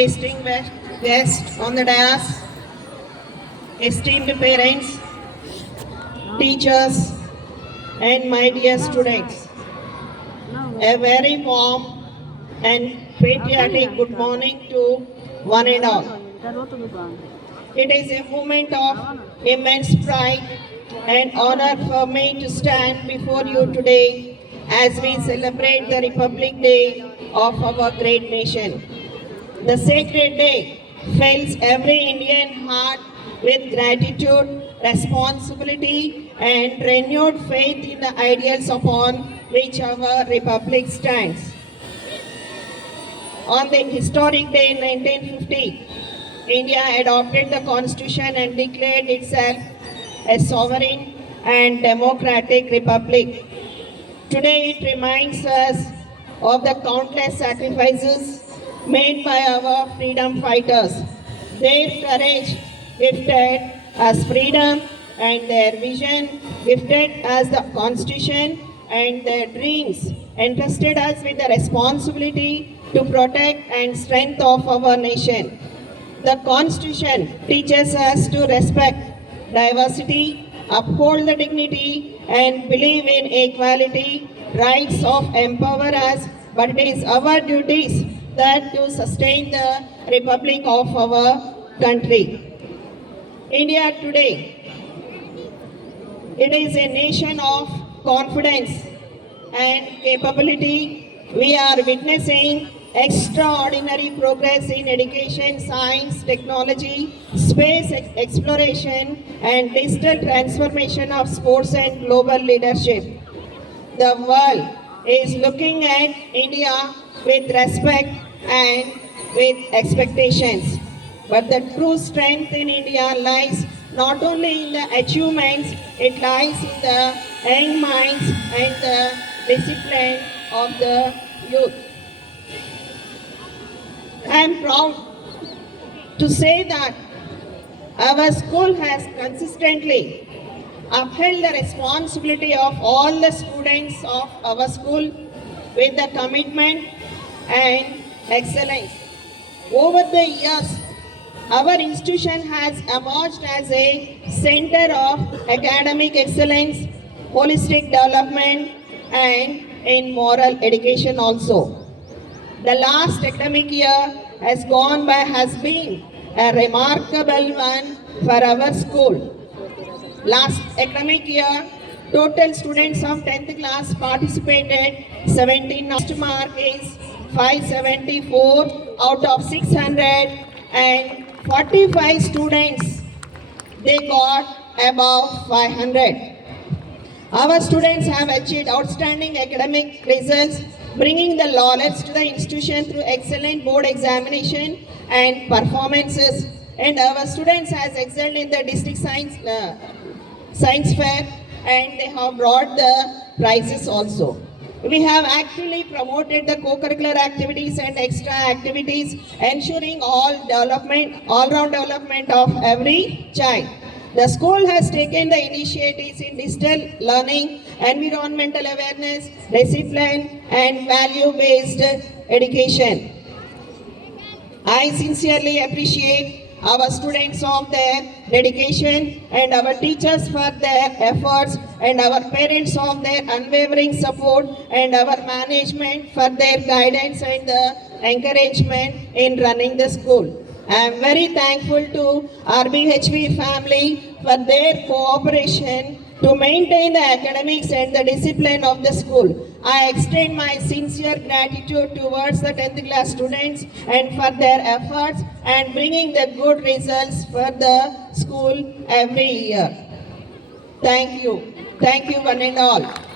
Distinguished guests on the dais, esteemed parents, teachers, and my dear students, a very warm and patriotic good morning to one and all. It is a moment of immense pride and honor for me to stand before you today as we celebrate the Republic Day of our great nation. The sacred day fills every Indian heart with gratitude, responsibility, and renewed faith in the ideals upon which our republic stands. On the historic day in 1950, India adopted the constitution and declared itself a sovereign and democratic republic. Today it reminds us of the countless sacrifices made by our freedom fighters. Their courage gifted us freedom and their vision gifted us the constitution and their dreams entrusted us with the responsibility to protect and strength of our nation. The constitution teaches us to respect diversity, uphold the dignity and believe in equality. Rights of empower us, but it is our duties that to sustain the republic of our country. India today, it is a nation of confidence and capability. We are witnessing extraordinary progress in education, science, technology, space exploration and digital transformation of sports and global leadership. The world is looking at India with respect and with expectations. But the true strength in India lies not only in the achievements, it lies in the young minds and the discipline of the youth. I am proud to say that our school has consistently upheld the responsibility of all the students of our school with the commitment and excellence. Over the years, our institution has emerged as a center of academic excellence, holistic development, and in moral education also. The last academic year has gone by has been a remarkable one for our school. Last academic year, total students of 10th class participated 17. Next mark is 574 out of 600 and 45 students, they got above 500. Our students have achieved outstanding academic results, bringing the laurels to the institution through excellent board examination and performances. And our students has excelled in the district science fair and they have brought the prizes also. We have actively promoted the co-curricular activities and extra activities, ensuring all-round development of every child. The school has taken the initiatives in digital learning, environmental awareness, discipline, and value-based education. I sincerely appreciate our students of their dedication and our teachers for their efforts and our parents of their unwavering support and our management for their guidance and the encouragement in running the school. I am very thankful to RBHV family for their cooperation to maintain the academics and the discipline of the school. I extend my sincere gratitude towards the 10th class students and for their efforts and bringing the good results for the school every year. Thank you. Thank you one and all.